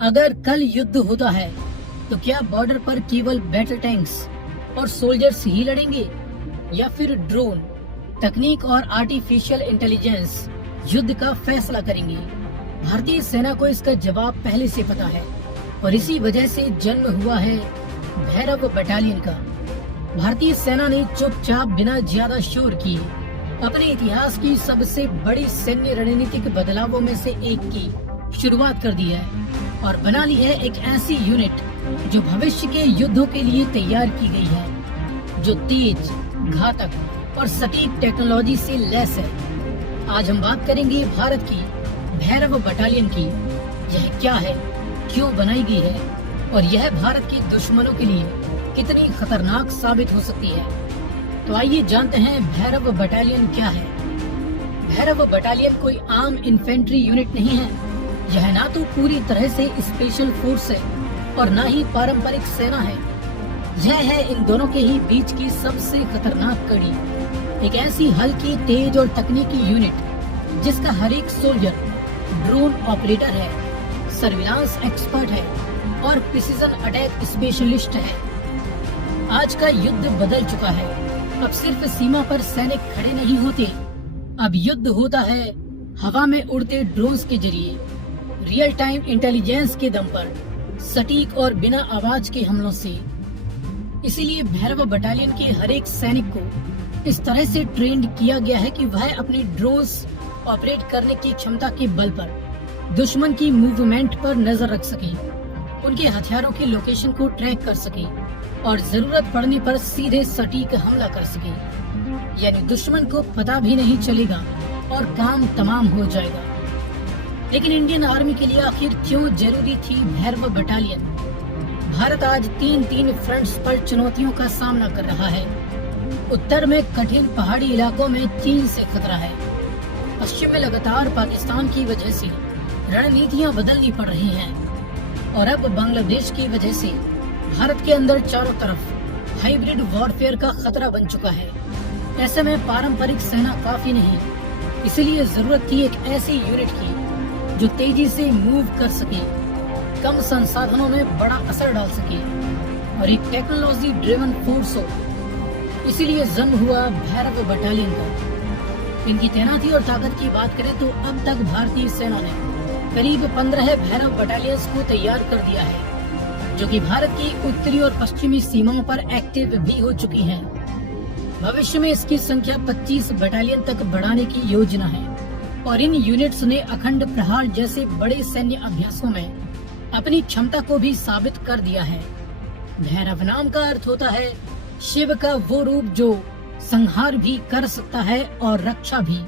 अगर कल युद्ध होता है तो क्या बॉर्डर पर केवल बैटल टैंक्स और सोल्जर्स ही लड़ेंगे या फिर ड्रोन, तकनीक और आर्टिफिशियल इंटेलिजेंस युद्ध का फैसला करेंगे? भारतीय सेना को इसका जवाब पहले से पता है और इसी वजह से जन्म हुआ है भैरव बटालियन का। भारतीय सेना ने चुपचाप बिना ज्यादा शोर किए अपने इतिहास की सबसे बड़ी सैन्य रणनीतिक बदलावों में से एक की शुरुआत कर दी है और बना ली है एक ऐसी यूनिट जो भविष्य के युद्धों के लिए तैयार की गई है, जो तेज, घातक और सटीक टेक्नोलॉजी से लैस है। आज हम बात करेंगे भारत की भैरव बटालियन की। यह क्या है, क्यों बनाई गई है और यह भारत के दुश्मनों के लिए कितनी खतरनाक साबित हो सकती है। तो आइए जानते हैं भैरव बटालियन क्या है। भैरव बटालियन कोई आम इन्फेंट्री यूनिट नहीं है। यह ना तो पूरी तरह से स्पेशल फोर्स है और ना ही पारंपरिक सेना है। यह है इन दोनों के ही बीच की सबसे खतरनाक कड़ी। एक ऐसी हल्की, तेज और तकनीकी यूनिट जिसका हर एक सोल्जर ड्रोन ऑपरेटर है, सर्विलांस एक्सपर्ट है और प्रिसीजन अटैक स्पेशलिस्ट है। आज का युद्ध बदल चुका है। अब सिर्फ सीमा पर सैनिक खड़े नहीं होते, अब युद्ध होता है हवा में उड़ते ड्रोन्स के जरिए, रियल टाइम इंटेलिजेंस के दम पर, सटीक और बिना आवाज के हमलों से। इसीलिए भैरव बटालियन के हर एक सैनिक को इस तरह से ट्रेंड किया गया है कि वह अपने ड्रोन्स ऑपरेट करने की क्षमता के बल पर दुश्मन की मूवमेंट पर नजर रख सके, उनके हथियारों की लोकेशन को ट्रैक कर सके और जरूरत पड़ने पर सीधे सटीक हमला कर सके। यानी दुश्मन को पता भी नहीं चलेगा और काम तमाम हो जाएगा। लेकिन इंडियन आर्मी के लिए आखिर क्यों जरूरी थी भैरव बटालियन? भारत आज तीन फ्रंट्स पर चुनौतियों का सामना कर रहा है। उत्तर में कठिन पहाड़ी इलाकों में चीन से खतरा है। पश्चिम में लगातार पाकिस्तान की वजह से रणनीतियां बदलनी पड़ रही हैं और अब बांग्लादेश की वजह से भारत के अंदर चारों तरफ हाइब्रिड वॉरफेयर का खतरा बन चुका है। ऐसे में पारंपरिक सेना काफी नहीं, इसलिए जरूरत थी एक ऐसी यूनिट की जो तेजी से मूव कर सके, कम संसाधनों में बड़ा असर डाल सके और एक टेक्नोलॉजी ड्रिवन फोर्स हो। इसीलिए जन्म हुआ भैरव बटालियन का। इनकी तैनाती और ताकत की बात करें तो अब तक भारतीय सेना ने करीब 15 भैरव बटालियंस को तैयार कर दिया है, जो कि भारत की उत्तरी और पश्चिमी सीमाओं पर एक्टिव भी हो चुकी हैं। भविष्य में इसकी संख्या 25 बटालियन तक बढ़ाने की योजना है और इन यूनिट्स ने अखंड प्रहार जैसे बड़े सैन्य अभ्यासों में अपनी क्षमता को भी साबित कर दिया है। भैरव नाम का अर्थ होता है शिव का वो रूप जो संहार भी कर सकता है और रक्षा भी।